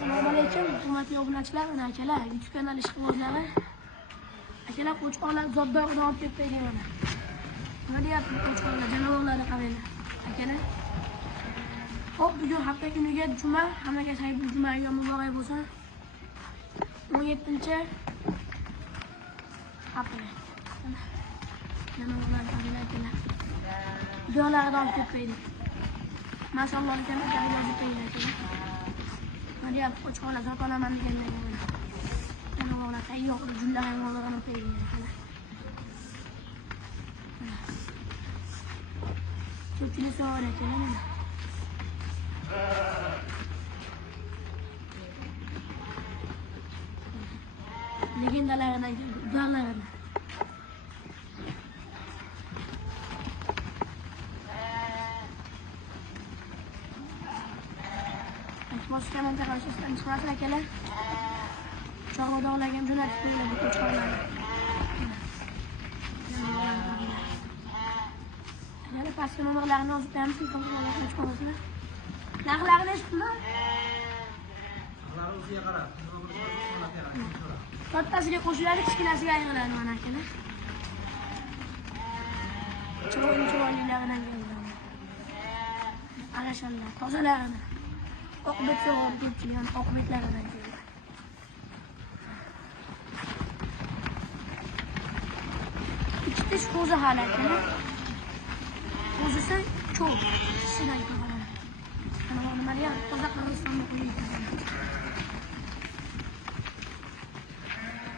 Assalomu alaykum, hurmatli obunachilar, akalar, YouTube kanal ishqibozlari. Akalar, qo'chqonlar zobdog'idan olib ketib qo'ygan mana. Nima deyapti qo'chqonlar, janovorlarni qaranglar. Akalar. Hop, bugun hafta kuniga juma, hammaga hayırlı jumaga muborak bo'lsin. 17-hafta. Janovorlar qaranglar akalar. Videolardan olib ketib qo'ydik. Maşallah kanalga yozib qo'ying akalar. Mana bu qo'chqonlar zo'rqonaman deganlar mana. Janovorlar tayyor jumla hayvonlarni qo'ygan akalar. Ko'pchilik so'rar akalar mana. Legendalaridan ularlaridan. Boshqaman taqashishdan chiqmas akalar. Chog'da olagan jo'natib qo'yiladi bu qo'chqonlarni. Yana pastki nomerlarni yozib qo'yamiz, telefonlarga qo'chqonlar. Narxlarini eshitdingmi? Narxlari o'ziga qarab. Kattasiga qo'shiladi, kichkinasiga ayriladi mana akalar. Chiroyli-chiroylilaridan keladi. Arashanlar, tozalarini. Oqbetga olib kelgan oqbetlaridan keldi. İkisi ko'zi holatini. Ko'zisi cho'q, sinay qilgan. Mana Mariya toza Qirg'izistonda qo'yilgan.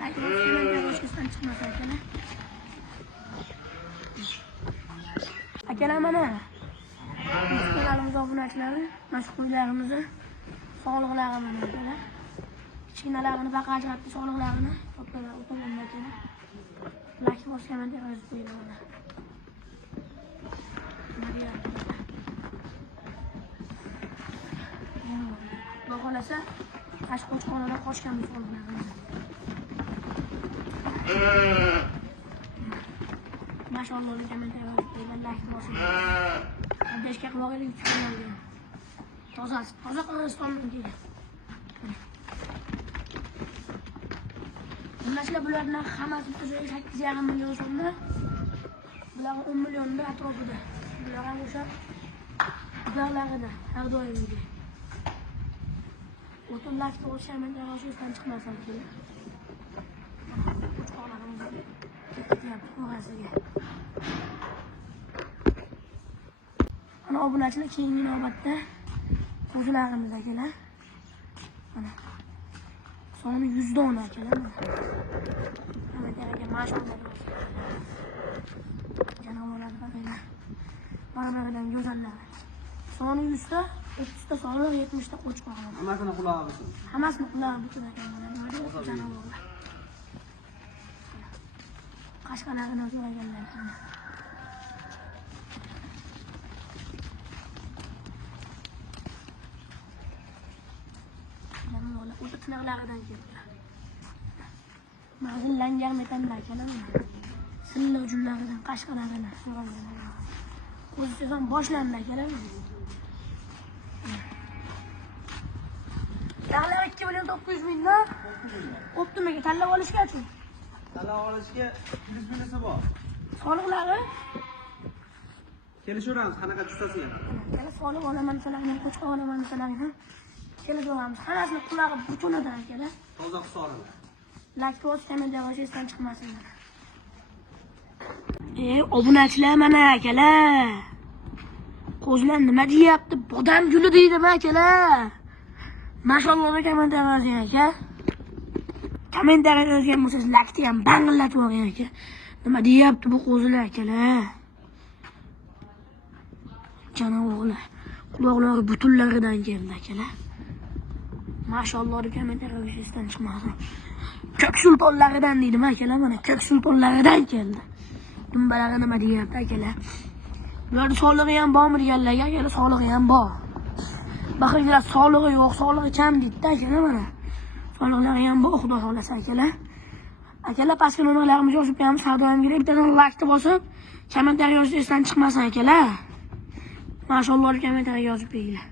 Aytib o'tishdan chiqmas akalar. Akalar mana kanalimiz obunachilari, mashhurlarimizni sog'liqlari mana akalar. Kichkinalarini baqajratdi sog'liqlarini to'plalar o'tirgan akalar. Like bosganman deb yozib qo'yinglar. Mariya. Xudo xolasa tash qo'chqonlar qochgan sog'liqlarini. Maşallah degan deb yozib qo'yinglar. Like bosinglar. Beşke kulağıyla yükseldi. Toza Qirg'izistondan kelgan. Bunlar bularning hammasi 8,5 million so'mda. Bular 10 millionda atrofida. Bular ham o'sha ularlarida har doimgi. O'tinlarga o'xshamaydi, yarashishdan chiqmas kerak. Qo'chqonlarimiz ketyapti qo'g'asiga. Ana obunachilar keyingi navbatda qo'zilarimiz akalar. Mana soni 100 dona akalar. Mana daraga mashhurlar. Janovorlar qaranglar. Mana go'zallar. Soni 100 ta, 30 ta sog'liq, 70 ta qo'chqon. Hammasini qulog'i butun. Hammasini qulog'i butun akalar. Janovorlar. Qashqalarini o'zlaganlar. O'ta tinoqlaridan keldi. Ma'zin langar metanlar akalar. Silla ujullaridan, qashqalaridan. O'zidan boshlandi akalar. Dag'lar 2,9 mingdan. Optimaga tanlab olishga-chi? Tanlab olishga 100 millisi bor. Soliqlari Kelishamiz, qanaqa tushsasiz. Akalar soliq olaman desalar, qo'chqon olaman desalar ham kelishamiz. Hammasini qulog'i butunidan akalar. Toza hisoblanadi. Like bosib, komment yozishdan chiqmasinlar. Obunachilar mana akalar. Qo'zlar nima deyapti? Bodam guli deydimi akalar? Maşallah komment yozing aka. Kommentariy yozgan bo'lsangiz like ham bangillatib qo'ying aka. Nima deyapti bu qo'zlar akalar? Janovorlar. Quloqlari butunlaridan keldi akalar. Maşallah kommentariy yozishdan chiqmasin. Ko'k sultonlaridan deydimi akalar? Mana ko'k sultonlaridan keldi. Dumbalari nima deyapti akalar? Ularning sog'lig'i ham bormi deganlarga akalar, sog'lig'i ham bor. Baxinglar sog'lig'i yo'q, sog'lig'i kam deydi akalar mana. Sog'liqlari ham bor, xudo xolasa akalar. Akalar pastki nomerlarimizni yozib qo'yamiz. Har doimgidek bittadan like bosib, kommentariy yozishdan chiqmasin akalar. Maşallah kommentariy yozib qo'yinglar.